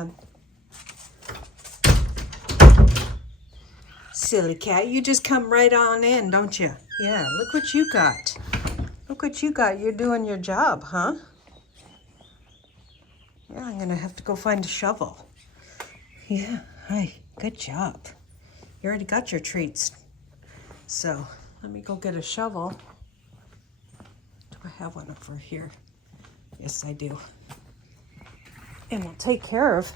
on. Silly cat, you just come right on in, don't you? Yeah, look what you got. Look what you got. You're doing your job, huh? Yeah, I'm gonna have to go find a shovel. Yeah, hi, good job. You already got your treats. So, let me go get a shovel. Do I have one over here? Yes, I do. And we'll take care of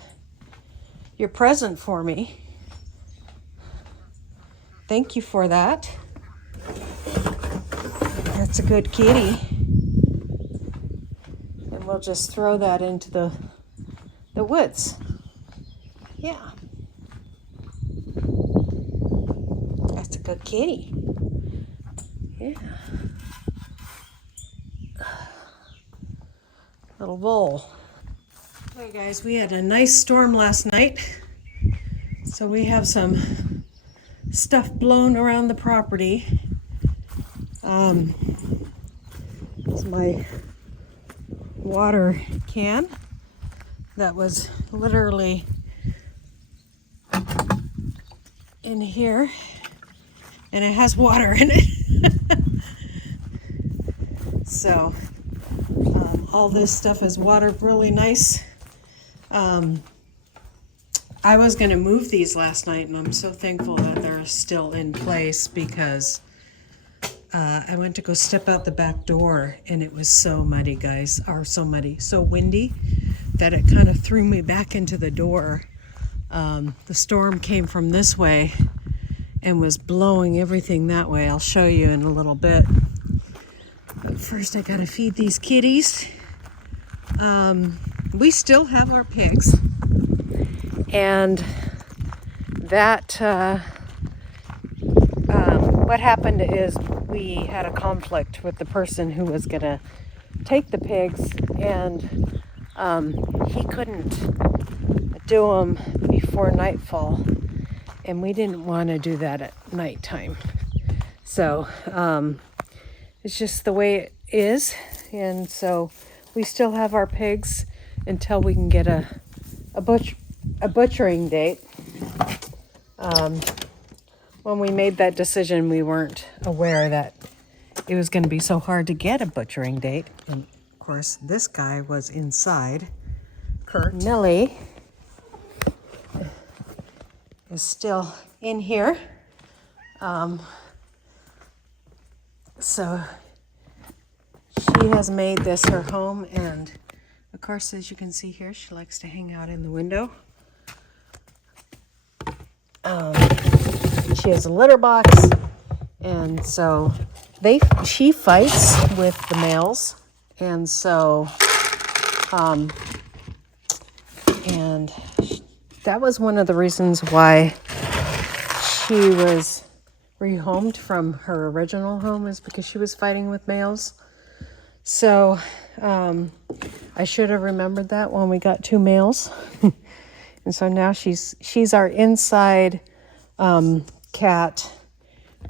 your present for me. Thank you for that. That's a good kitty. And we'll just throw that into the woods. Yeah. That's a good kitty. Yeah. Little bowl. Hey guys, we had a nice storm last night. So we have some stuff blown around the property. It's my water can that was literally in here, and it has water in it. So all this stuff is watered really nice. I was going to move these last night, and I'm so thankful that they're still in place because I went to go step out the back door, and it was so muddy, guys, or so muddy, so windy that it kind of threw me back into the door. The storm came from this way and was blowing everything that way. I'll show you in a little bit. But first I gotta feed these kitties. We still have our pigs. And that, what happened is we had a conflict with the person who was gonna take the pigs, and he couldn't do them before nightfall, and we didn't want to do that at nighttime. So it's just the way it is, and so we still have our pigs until we can get a butchering date. When we made that decision, we weren't aware that it was going to be so hard to get a butchering date. And of course, this guy was inside. Kurt. Millie is still in here. So she has made this her home, and of course, as you can see here, she likes to hang out in the window. She has a litter box, and so she fights with the males, and so and that was one of the reasons why she was rehomed from her original home, is because she was fighting with males. So I should have remembered that when we got 2 males. And so now she's our inside cat,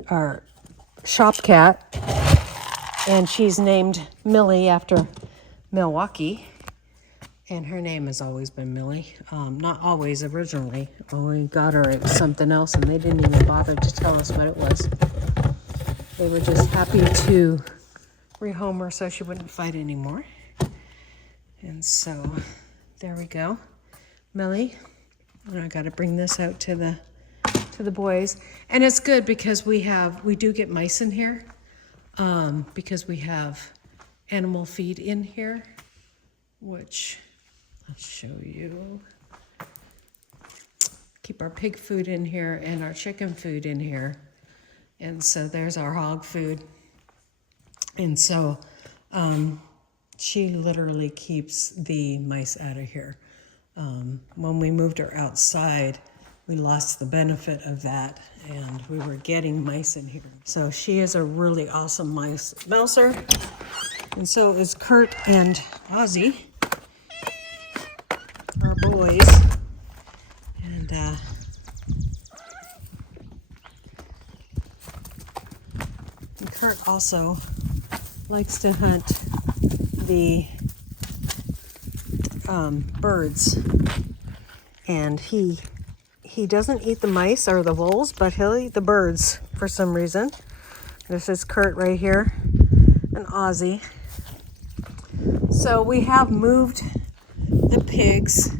our shop cat, and she's named Millie after Milwaukee, and her name has always been Millie. Not always, originally. When we got her, it was something else, and they didn't even bother to tell us what it was. They were just happy to rehome her so she wouldn't fight anymore. And so there we go, Millie. And I got to bring this out to the boys, and it's good because we do get mice in here, because we have animal feed in here, which I'll show you. Keep our pig food in here and our chicken food in here, and so there's our hog food. And so she literally keeps the mice out of here. When we moved her outside, we lost the benefit of that, and we were getting mice in here. So she is a really awesome mouser, and so is Kurt and Ozzy, our boys. And Kurt also likes to hunt the birds. And he doesn't eat the mice or the voles, but he'll eat the birds for some reason. This is Kurt right here, an Aussie. So we have moved the pigs.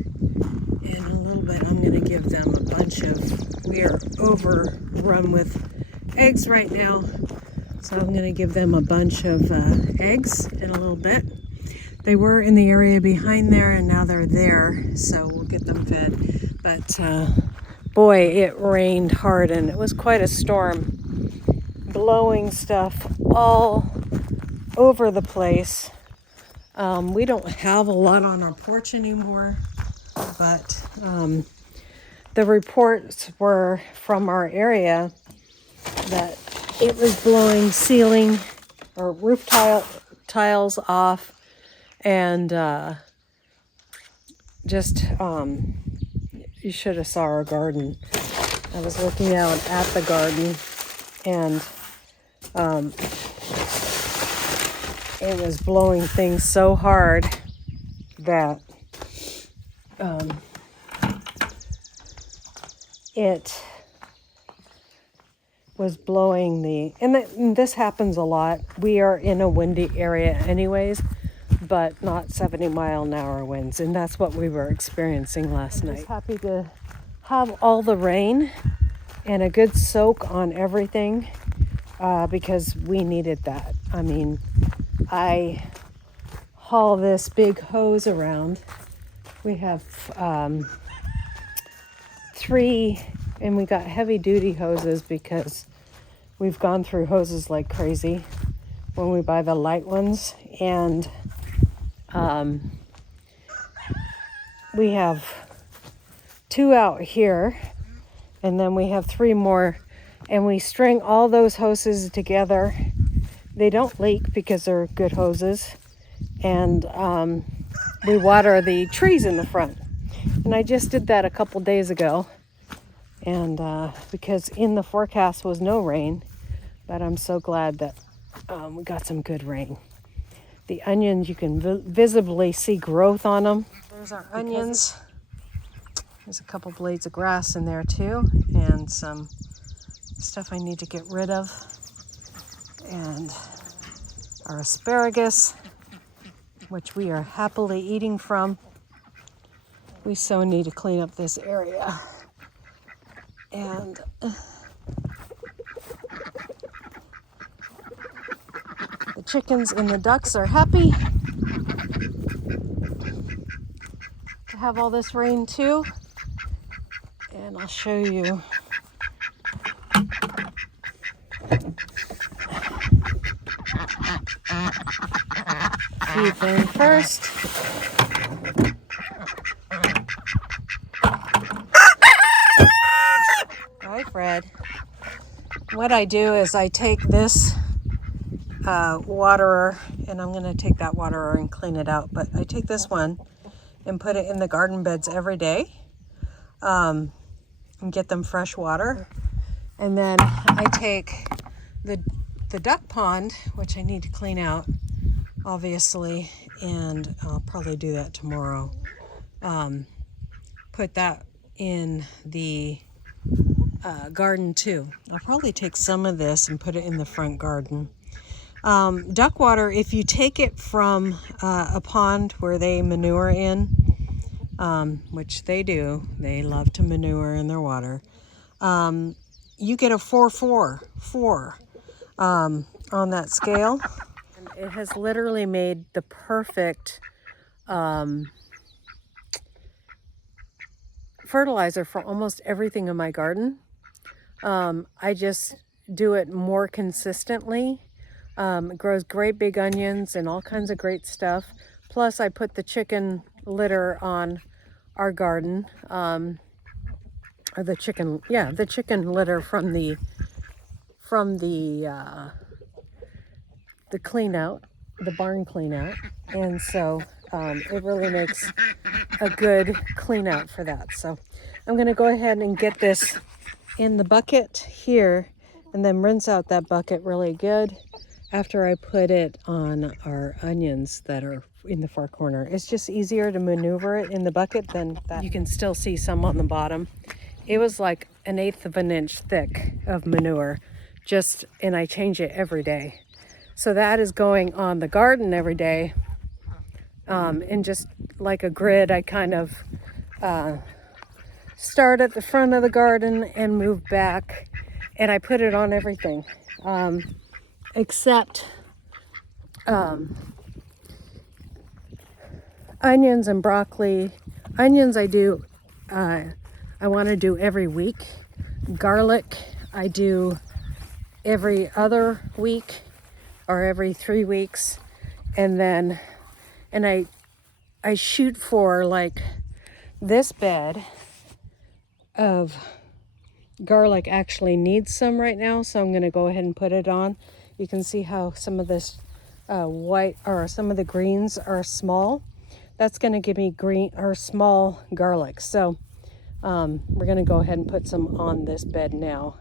In a little bit, I'm going to give them a bunch of, we are overrun with eggs right now. So I'm going to give them a bunch of eggs in a little bit. They were in the area behind there and now they're there. So we'll get them fed. But boy, it rained hard and it was quite a storm. Blowing stuff all over the place. We don't have a lot on our porch anymore, but the reports were from our area that it was blowing ceiling or roof tiles off, and you should have saw our garden. I was looking out at the garden, and it was blowing things so hard that it was blowing and this happens a lot. We are in a windy area anyways, but not 70-mile-an-hour winds, and that's what we were experiencing last night. I'm just happy to have all the rain and a good soak on everything because we needed that. I mean, I haul this big hose around. We have 3, and we got heavy duty hoses because we've gone through hoses like crazy when we buy the light ones. And we have 2 out here, and then we have 3 more, and we string all those hoses together. They don't leak because they're good hoses, and we water the trees in the front. And I just did that a couple days ago, and because in the forecast was no rain, but I'm so glad that we got some good rain. The onions, you can visibly see growth on them. There's our onions. There's a couple blades of grass in there too, and some stuff I need to get rid of. And our asparagus, which we are happily eating from. We so need to clean up this area. And the chickens and the ducks are happy to have all this rain too. And I'll show you. Feed them first. Hi, Fred. What I do is I take this waterer, and I'm going to take that waterer and clean it out, but I take this one and put it in the garden beds every day and get them fresh water. And then I take the duck pond, which I need to clean out, obviously, and I'll probably do that tomorrow. Put that in the garden too. I'll probably take some of this and put it in the front garden. Duck water, if you take it from a pond where they manure in, which they do, they love to manure in their water, you get a 4-4 on that scale. And it has literally made the perfect fertilizer for almost everything in my garden. I just do it more consistently. It grows great big onions and all kinds of great stuff. Plus I put the chicken litter on our garden, or the chicken litter from the clean out, the barn clean out. And so it really makes a good clean out for that. So I'm going to go ahead and get this in the bucket here and then rinse out that bucket really good after I put it on our onions that are in the far corner. It's just easier to maneuver it in the bucket than that. You can still see some on the bottom. It was like 1/8 of an inch thick of manure, and I change it every day. So that is going on the garden every day. And just like a grid, I kind of start at the front of the garden and move back, and I put it on everything, except onions and broccoli. Onions I want to do every week. Garlic I do every other week or every 3 weeks. And I shoot for, like, this bed of garlic actually needs some right now, so I'm going to go ahead and put it on. You can see how some of this white, or some of the greens are small. That's going to give me green or small garlic. So we're going to go ahead and put some on this bed now.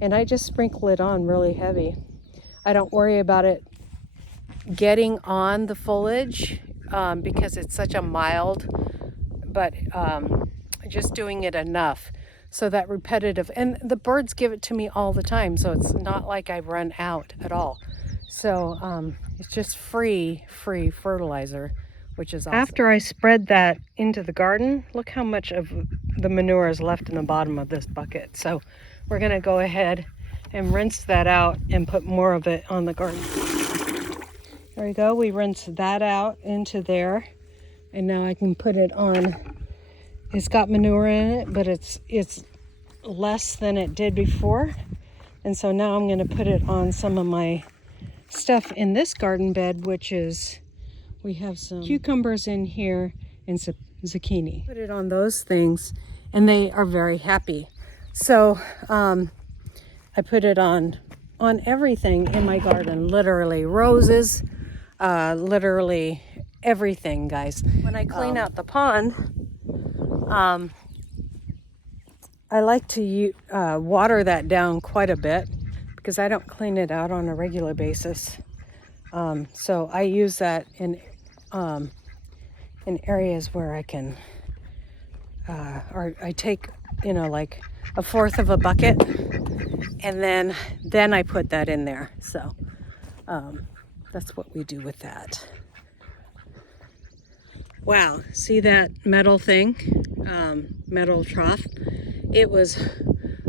And I just sprinkle it on really heavy. I don't worry about it getting on the foliage because it's such a mild, but just doing it enough so that repetitive, and the birds give it to me all the time, so it's not like I run out at all. So it's just free fertilizer, which is awesome. After I spread that into the garden, look how much of the manure is left in the bottom of this bucket. So we're going to go ahead and rinse that out and put more of it on the garden. There we go. We rinse that out into there, and now I can put it on. It's got manure in it, but it's less than it did before. And so now I'm going to put it on some of my stuff in this garden bed, which is, we have some cucumbers in here and some zucchini. Put it on those things and they are very happy. So I put it on everything in my garden, literally roses, literally everything, guys. When I clean out the pond, I like to water that down quite a bit because I don't clean it out on a regular basis. So I use that in areas where I can, or I take, like 1/4 of a bucket, and then I put that in there. So that's what we do with that. Wow, see that metal thing, metal trough? It was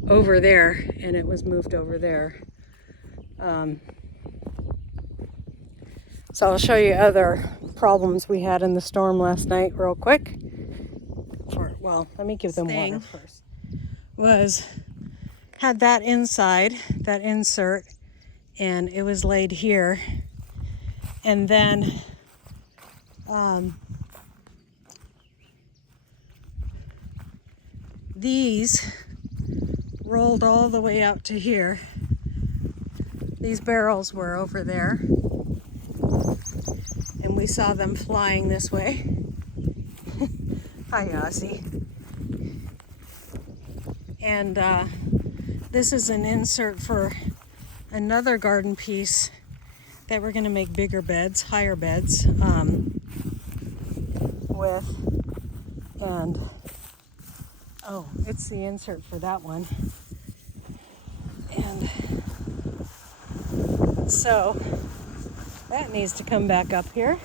over there and it was moved over there. So I'll show you other problems we had in the storm last night real quick. Well, let me give them water first. Had that inside, that insert, and it was laid here. And then these rolled all the way out to here. These barrels were over there, and we saw them flying this way. Hi, Ozzy. And this is an insert for another garden piece that we're going to make bigger beds, higher beds with. And oh, it's the insert for that one. And so that needs to come back up here.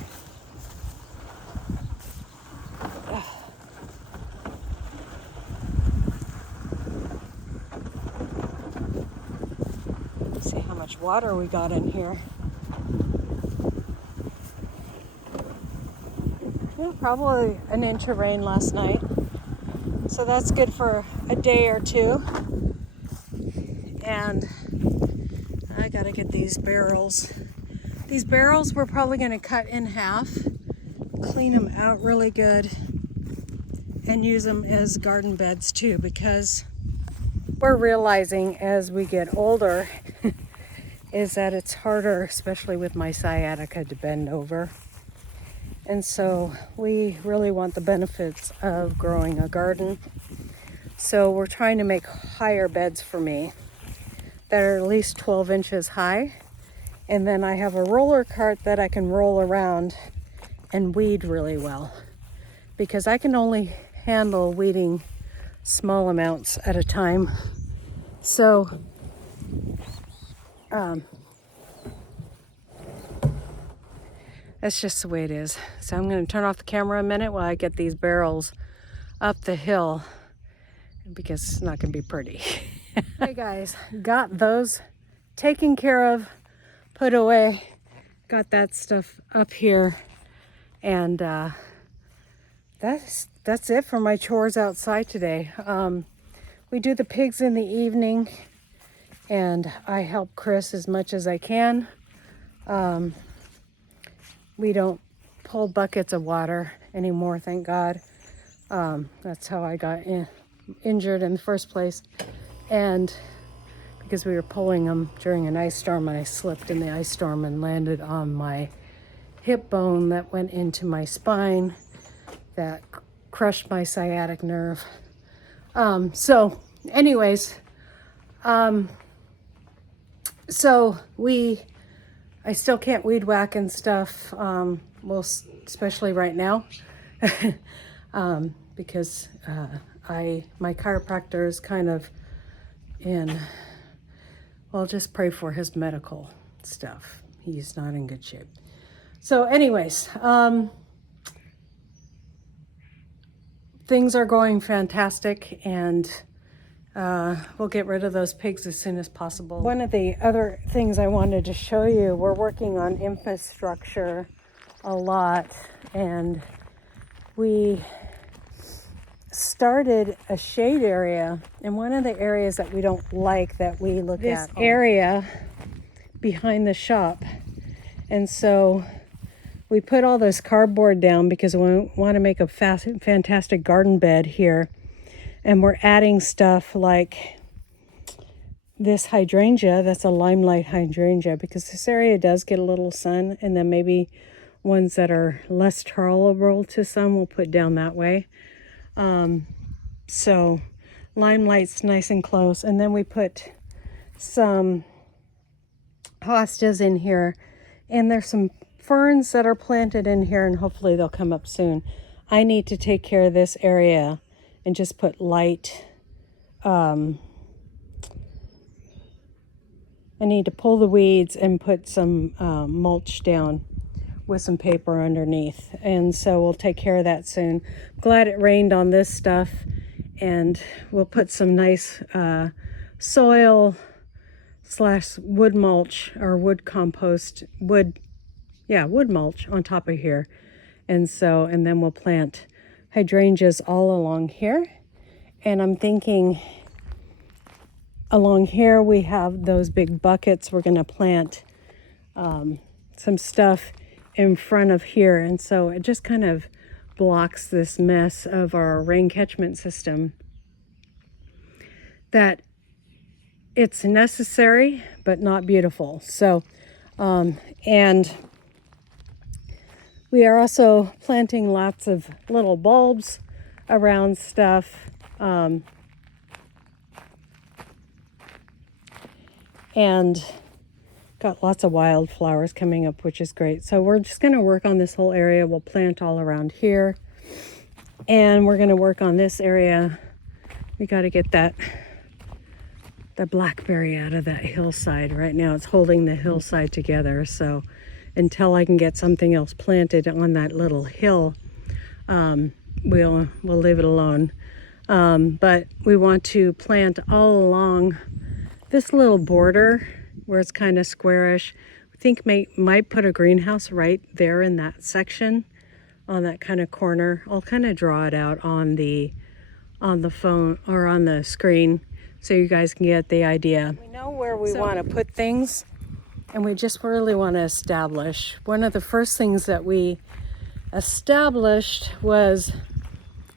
See how much water we got in here. Yeah, probably an inch of rain last night. So that's good for a day or two. And I gotta get these barrels. These barrels we're probably gonna cut in half, clean them out really good, and use them as garden beds too, because we're realizing as we get older is that it's harder, especially with my sciatica, to bend over. And so we really want the benefits of growing a garden. So we're trying to make higher beds for me that are at least 12 inches high And then I have a roller cart that I can roll around and weed really well, because I can only handle weeding small amounts at a time. So that's just the way it is. So I'm going to turn off the camera a minute while I get these barrels up the hill, because it's not going to be pretty. Hey guys, got those taken care of, put away, got that stuff up here, and that's it for my chores outside today. We do the pigs in the evening, and I help Chris as much as I can. We don't pull buckets of water anymore, thank God. That's how I got injured in the first place. And because we were pulling them during an ice storm, and I slipped in the ice storm and landed on my hip bone that went into my spine, that crushed my sciatic nerve. So anyways, I still can't weed whack and stuff, well, especially right now, because my chiropractor is kind of in, well, just pray for his medical stuff. He's not in good shape. So anyways, things are going fantastic, and we'll get rid of those pigs as soon as possible. One of the other things I wanted to show you, we're working on infrastructure a lot, and we started a shade area, and one of the areas that we don't like that we look at, this area behind the shop. And so we put all this cardboard down because we want to make a fantastic garden bed here. And we're adding stuff like this hydrangea, that's a limelight hydrangea, because this area does get a little sun, and then maybe ones that are less tolerable to sun we'll put down that way. So limelight's nice and close. And then we put some hostas in here, and there's some ferns that are planted in here, and hopefully they'll come up soon. I need to take care of this area and just put light. I need to pull the weeds and put some mulch down with some paper underneath. And so we'll take care of that soon. Glad it rained on this stuff, and we'll put some nice soil / wood mulch or wood compost, wood mulch on top of here. And then we'll plant hydrangeas all along here. And I'm thinking along here we have those big buckets. We're going to plant some stuff in front of here, and so it just kind of blocks this mess of our rain catchment system. That it's necessary but not beautiful. So and we are also planting lots of little bulbs around stuff, and got lots of wildflowers coming up, which is great. So we're just going to work on this whole area. We'll plant all around here, and we're going to work on this area. We got to get the blackberry out of that hillside. Right now it's holding the hillside together. So until I can get something else planted on that little hill, we'll leave it alone. But we want to plant all along this little border where it's kind of squarish. I think might put a greenhouse right there in that section, on that kind of corner. I'll kind of draw it out on the phone or on the screen so you guys can get the idea. We know where we want to put things, and we just really want to establish. One of the first things that we established was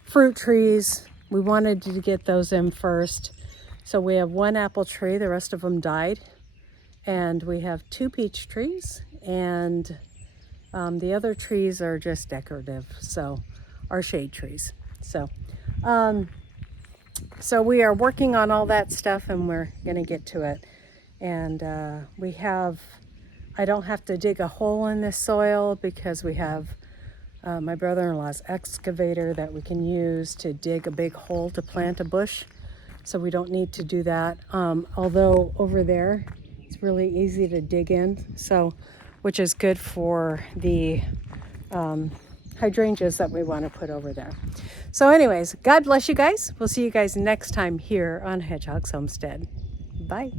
fruit trees. We wanted to get those in first. So we have one apple tree, the rest of them died. And we have 2 peach trees, and the other trees are just decorative, so are shade trees. So we are working on all that stuff, and we're going to get to it. And we have I don't have to dig a hole in this soil because we have my brother-in-law's excavator that we can use to dig a big hole to plant a bush. So we don't need to do that. Although over there, it's really easy to dig in. So, which is good for the hydrangeas that we want to put over there. So anyways, God bless you guys. We'll see you guys next time here on Hedgehog's Homestead. Bye.